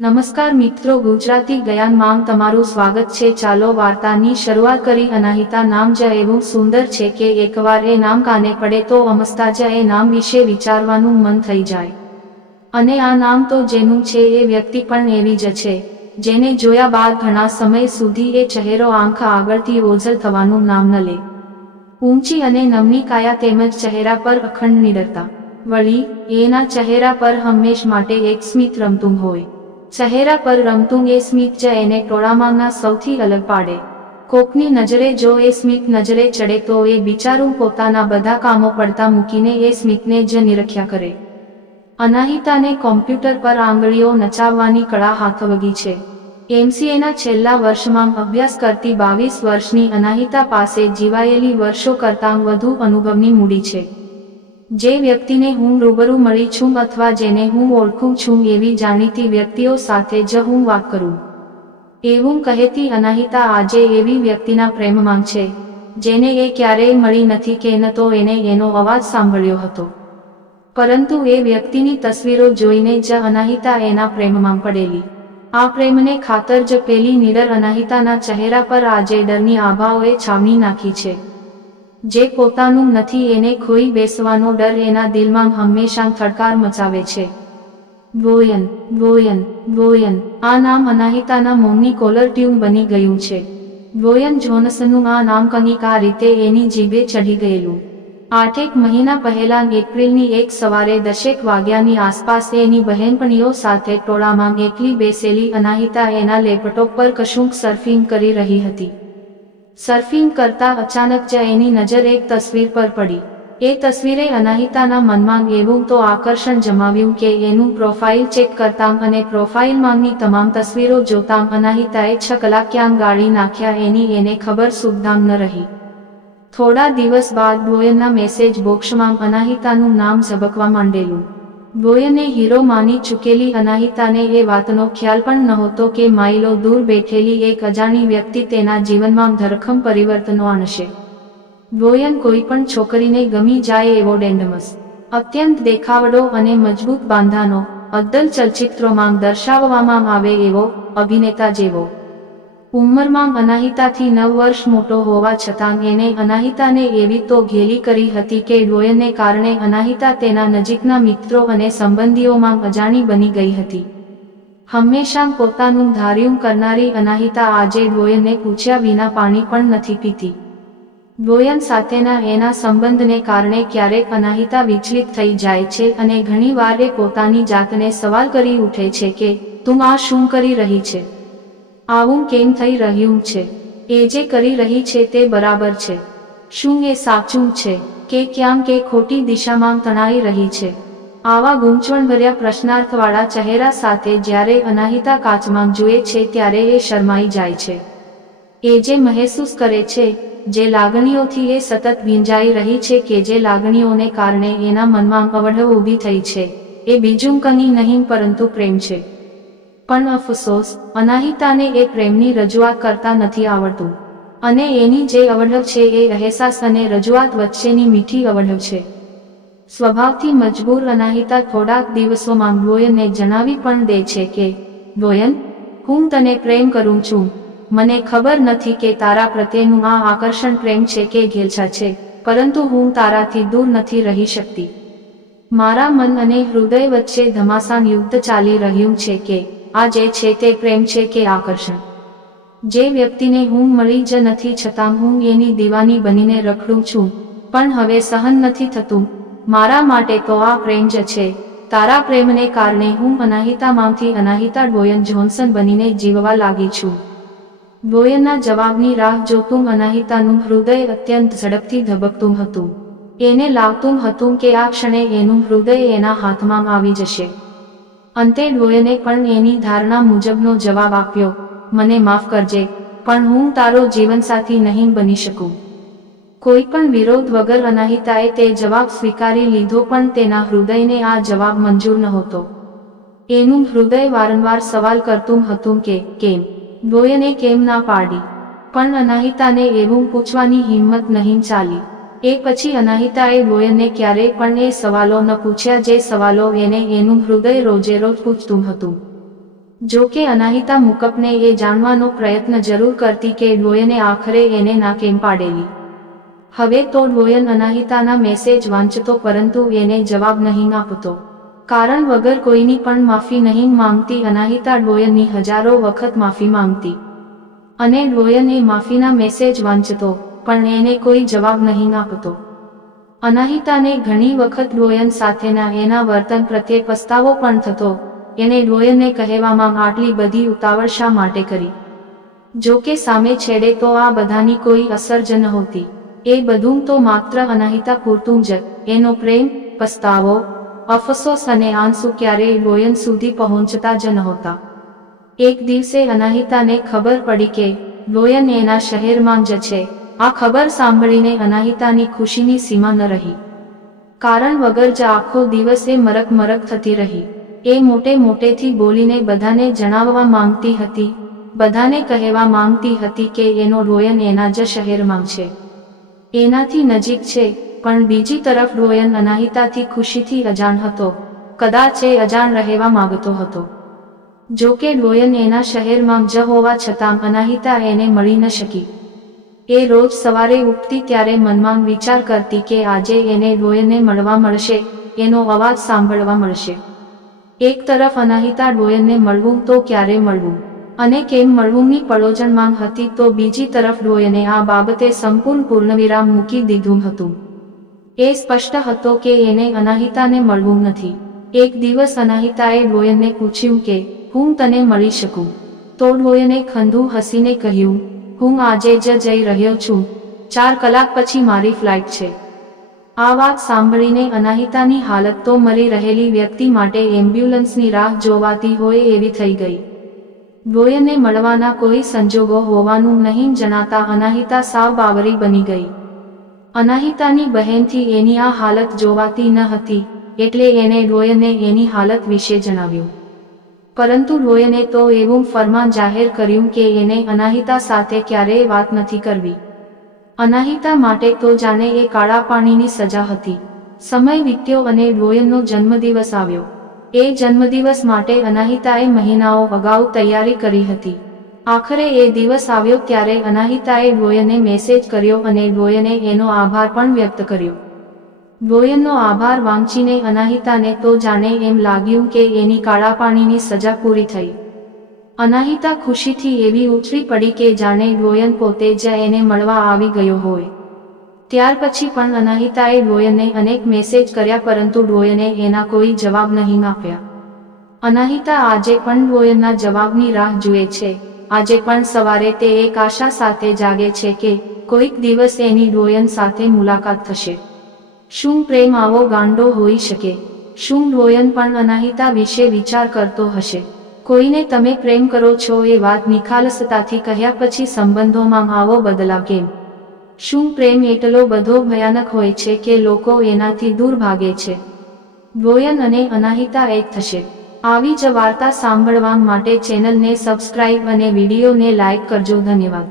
નમસ્કાર મિત્રો, ગુજરાતી જ્ઞાન માં તમારું સ્વાગત છે। ચાલો વાર્તાની શરૂઆત કરી। અનાહિતા નામ જ એવું સુંદર છે કે એકવાર એ નામ કાને પડે તો અમસ્તા જ એ નામ વિશે વિચારવાનું મન થઈ જાય। અને આ નામ તો જેનું છે એ વ્યક્તિ પણ એવી જ છે જેને જોયા બાદ ઘણા સમય સુધી એ ચહેરો આંખ આગળથી ઓઝલ થવાનું નામ ન લે। ઊંચી અને નમની કાયા તેમજ ચહેરા પર અખંડ નિડરતા, વળી એના ચહેરા પર હંમેશ માટે એક સ્મિત રમતું હોય। ચહેરા પર રમતું એ સ્મિત જ એને ટોળામાંના સૌથી અલગ પાડે। કોકની નજરે જો એ સ્મિત નજરે ચડે તો એ બિચારું પોતાના બધા કામો પડતા મૂકીને એ સ્મિતને જ નિરખ્યા કરે। અનાહિતાને કોમ્પ્યુટર પર આંગળીઓ નચાવવાની કળા હાથવગી છે। એમસીએના છેલ્લા વર્ષમાં અભ્યાસ કરતી 22 વર્ષની અનાહિતા પાસે જીવાયેલી વર્ષો કરતાં વધુ અનુભવની મૂડી છે। જે વ્યક્તિને હું રૂબરૂ મળી છું અથવા જેને હું ઓળખું છું એવી જાણીતી વ્યક્તિઓ સાથે જ હું વાત કરું એવું કહેતી અનાહિતા આજે એવી વ્યક્તિના પ્રેમમાં છે જેને એ ક્યારેય મળી નથી કે ન તો એને એનો અવાજ સાંભળ્યો હતો, પરંતુ એ વ્યક્તિની તસવીરો જોઈને જ અનાહિતા એના પ્રેમમાં પડેલી। આ પ્રેમને ખાતર જ પેલી નિડર અનાહિતાના ચહેરા પર આજે ડરની આભાઓએ છાવણી નાખી છે। જે પોતાનું નથી એને ખોઈ બેસવાનો ડર એના દિલમાં હંમેશા થડકાર મચાવે છે। બોયન બોયન બોયન, આ નામ અનાહિતાના મોંની કોલર ટ્યુન બની ગયું છે। બોયન જોનસનનું આ નામ કંઈક આ રીતે એની જીભે ચઢી ગયેલું। 8 મહિના પહેલા એપ્રિલની એક સવારે 10 વાગ્યાની આસપાસ એની બહેનપણીઓ સાથે ટોળામાં એકલી બેસેલી અનાહિતા એના લેપટોપ પર કશુંક સર્ફિંગ કરી રહી હતી। સર્ફિંગ કરતા અચાનક જ એની નજર એક તસવીર પર પડી। એ તસવીરે અનાહિતાના મનમાં એવું તો આકર્ષણ જમાવ્યું કે એનું પ્રોફાઇલ ચેક કરતાં અને પ્રોફાઇલમાંની તમામ તસવીરો જોતાં અનાહિતાએ 6 કલાક ક્યાં ગાળી નાખ્યા એની એને ખબર સુદ્ધાં ન રહી। થોડા દિવસ બાદ બોયનના મેસેજ બોક્સમાં અનાહિતાનું નામ ઝબકવા માંડેલું। બોયને હીરો માની ચૂકેલી અનાહિતાને એ વાતનો ખ્યાલ પણ નહોતો કે માઇલો દૂર બેઠેલી એક અજાણી વ્યક્તિ તેના જીવનમાં ધરખમ પરિવર્તનો આણશે। બોયન કોઈ પણ છોકરીને ગમી જાય એવો ડેન્ડમસ, અત્યંત દેખાવડો અને મજબૂત બાંધાનો, અદ્દલ ચલચિત્રોમાં દર્શાવવામાં આવે એવો, અભિનેતા જેવો। ઉંમરમાં અનાહિતાથી 9 વર્ષ મોટો હોવા છતાં એને અનાહિતાને એવી તો ઘેલી કરી હતી કે બોયનને કારણે અનાહિતા તેના નજીકના મિત્રો અને સંબંધીઓમાં અજાણી બની ગઈ હતી। હંમેશા પોતાનું ધાર્યું કરનારી અનાહિતા આજે બોયનને પૂછ્યા વિના પાણી પણ નથી પીતી। બોયન સાથેના એના સંબંધને કારણે ક્યારેક અનાહિતા વિચલિત થઈ જાય છે અને ઘણીવાર એ પોતાની જાતને સવાલ કરી ઉઠે છે કે તું આ શું કરી રહી છે? આવું કેમ થઈ રહ્યું છે? એ જે કરી રહી છે તે બરાબર છે? શું એ સાચું છે કે ક્યાંક એ ખોટી દિશામાં તણાઈ રહી છે? આવા ગૂંચવણભર્યા પ્રશ્નાર્થવાળા ચહેરા સાથે જ્યારે અનાહિતા કાચમાં જુએ છે ત્યારે એ શરમાઈ જાય છે। એ જે મહેસૂસ કરે છે, જે લાગણીઓથી એ સતત ભીંજાઈ રહી છે કે જે લાગણીઓને કારણે એના મનમાં અવઢવ ઊભી થઈ છે, એ બીજું કંઈ નહીં પરંતુ પ્રેમ છે। પણ અફસોસ, અનાહિતાને એ પ્રેમની રજૂઆત કરતા નથી આવડતું। અને એની જે અવઢવ છે એ અહેસાસ અને રજૂઆત વચ્ચેની મીઠી અવઢવ છે। સ્વભાવથી મજબૂર અનાહિતા થોડાક દિવસોમાં બોયનને જણાવી પણ દે છે કે બોયન, હું તને પ્રેમ કરું છું। મને ખબર નથી કે તારા પ્રત્યેનું આ આકર્ષણ પ્રેમ છે કે ઘેલછા છે, પરંતુ હું તારાથી દૂર નથી રહી શકતી। મારા મન અને હૃદય વચ્ચે ઘમાસાન યુદ્ધ ચાલી રહ્યું છે કે આ જે છે તે પ્રેમ છે કે આકર્ષણ। જે વ્યક્તિને હું મળી જ નથી છતાં હું એની દીવાની બનીને રખડું છું, પણ હવે સહન નથી થતું। મારા માટે તો આ પ્રેમ જ છે। તારા પ્રેમને કારણે હું અનાહિતામાંથી અનાહિતા બોયન જોન્સન બનીને જીવવા લાગી છું। બોયનના જવાબની રાહ જોતું અનાહિતાનું હૃદય અત્યંત ઝડપથી ધબકતું હતું। એને લાગતું હતું કે આ ક્ષણે એનું હૃદય એના હાથમાં આવી જશે। અંતે બોયને પણ એની ધારણા મુજબનો જવાબ આપ્યો, મને માફ કરજે, પણ હું તારો જીવનસાથી નહીં બની શકું। કોઈ પણ વિરોધ વગર અનાહિતાએ તે જવાબ સ્વીકારી લીધો, પણ તેના હૃદયને આ જવાબ મંજૂર નહોતો। એનું હૃદય વારંવાર સવાલ કરતું હતું કે કેમ? બોયને કેમ ના પાડી? પણ અનાહિતાને એવું પૂછવાની હિંમત નહીં ચાલી। એ પછી અનાહિતાએ બોયનને ક્યારેય પણ એ સવાલો ન પૂછ્યા જે સવાલો એને એનું હૃદય રોજેરોજ પૂછતું હતું। જો કે અનાહિતા મુકપને એ જાણવાનો પ્રયત્ન જરૂર કરતી કે ડોયને આખરે એને ના કેમ પાડેલી. હવે તો ડોયન અનાહિતાના મેસેજ વાંચતો પરંતુ એને જવાબ નહીં આપતો. કારણ વગર કોઈની પણ માફી નહીં માંગતી અનાહિતા ડોયનની હજારો વખત માફી માંગતી. અને ડોયન એ માફીના મેસેજ વાંચતો પણ એને કોઈ જવાબ નહીં આપતો. અનાહિતાને ઘણી વખત ડોયન સાથેના એના વર્તન પ્રત્યે પસ્તાવો પણ થતો. એણે ડોયનને કહેવામાં આટલી બધી ઉતાવળ શા માટે કરી. જો કે સામે છેડે તો આ બધાની કોઈ અસર જ નહોતી. એ બધું તો માત્ર અનાહિતા પૂરતું જ. એનો પ્રેમ, પસ્તાવો, અફસોસ અને આંસુ ક્યારેય ડોયન સુધી પહોંચતા જ નહોતા. એક દિવસે અનાહિતાને ખબર પડી કે ડોયન એના શહેરમાં જ છે. આ ખબર સાંભળીને અનાહિતાની ખુશીની સીમા ન રહી. કારણ વગર જ આખો દિવસ એ મરક મરક થતી રહી. એ મોટે મોટેથી બોલીને બધાને જણાવવા માંગતી હતી, બધાને કહેવા માંગતી હતી કે એનો ડોયન એના જ શહેરમાં છે, એનાથી નજીક છે. પણ બીજી તરફ ડોયન અનાહિતાથી ખુશીથી અજાણ હતો. કદાચ એ અજાણ રહેવા માંગતો હતો. જો કે ડોયન એના શહેરમાં જ હોવા છતાં અનાહિતા એને મળી ન શકી. એ રોજ સવારે ઉઠતી ત્યારે મનમાં વિચાર કરતી કે આજે એને ડોયનને મળવા મળશે, એનો અવાજ સાંભળવા મળશે. એક તરફ અનાહિતા ડોયનને મળવું તો ક્યારે મળવું અને કેમ મળવુંની પડોજણમાં હતી, તો બીજી તરફ ડોયને આ બાબતે સંપૂર્ણ પૂર્ણવિરામ મૂકી દીધું હતું. એ સ્પષ્ટ હતો કે એને અનાહિતાને મળવું નથી. એક દિવસ અનાહિતાએ ડોયનને પૂછ્યું કે હું તને મળી શકું? તો ડોયને ખંધું હસીને કહ્યું, હું આજે જ જઈ રહ્યો છું. 4 કલાક પછી મારી ફ્લાઇટ છે. આ વાત સાંભળીને અનાહિતાની હાલત તો મરી રહેલી વ્યક્તિ માટે એમ્બ્યુલન્સની રાહ જોવાતી હોય એવી થઈ ગઈ. ડોયનને મળવાના કોઈ સંજોગો હોવાનું નહીં જણાતા અનાહિતા સાવ બાવરી બની ગઈ. અનાહિતાની બહેનથી એની આ હાલત જોવાતી ન હતી, એટલે એણે ડોયનને એની હાલત વિશે જણાવ્યું. પરંતુ ડોયને તો એવું ફરમાન જાહેર કર્યું કે એને અનાહિતા સાથે ક્યારેય વાત નથી કરવી. અનાહિતા માટે તો જાણે એ કાળા પાણીની સજા હતી. સમય વીત્યો અને ડોયનનો જન્મદિવસ આવ્યો. એ જન્મદિવસ માટે અનાહિતાએ મહિનાઓ અગાઉ તૈયારી કરી હતી. આખરે એ દિવસ આવ્યો ત્યારે અનાહિતાએ ડોયને મેસેજ કર્યો અને ડોયને એનો આભાર પણ વ્યક્ત કર્યો. ડોયનનો આભાર વાંચીને અનાહિતાને તો જાણે એમ લાગ્યું કે એની કાળા પાણીની સજા પૂરી થઈ. અનાહિતા ખુશીથી એવી ઉછળી પડી કે જાણે ડોયન પોતે જ એને મળવા આવી ગયો હોય. ત્યાર પછી પણ અનાહિતાએ ડોયનને અનેક મેસેજ કર્યા પરંતુ ડોયને એના કોઈ જવાબ નહીં આપ્યા. અનાહિતા આજે પણ ડોયનના જવાબની રાહ જુએ છે. આજે પણ સવારે તે એક આશા સાથે જાગે છે કે કોઈક દિવસ એની ડોયન સાથે મુલાકાત થશે. શું પ્રેમ આવો ગાંડો હોઈ શકે? શું ડોયન પણ અનાહિતા વિશે વિચાર કરતો હશે? કોઈને તમે પ્રેમ કરો છો એ વાત નિખાલસતાથી કહ્યા પછી સંબંધોમાં આવો બદલાવ કેમ? શું પ્રેમ એટલો બધો ભયાનક હોય છે કે લોકો એનાથી દૂર ભાગે છે? ડોયન અને અનાહિતા એક થશે. આવી જ વાર્તા સાંભળવા માટે ચેનલને સબસ્ક્રાઇબ અને વિડીયોને લાઇક કરજો. ધન્યવાદ.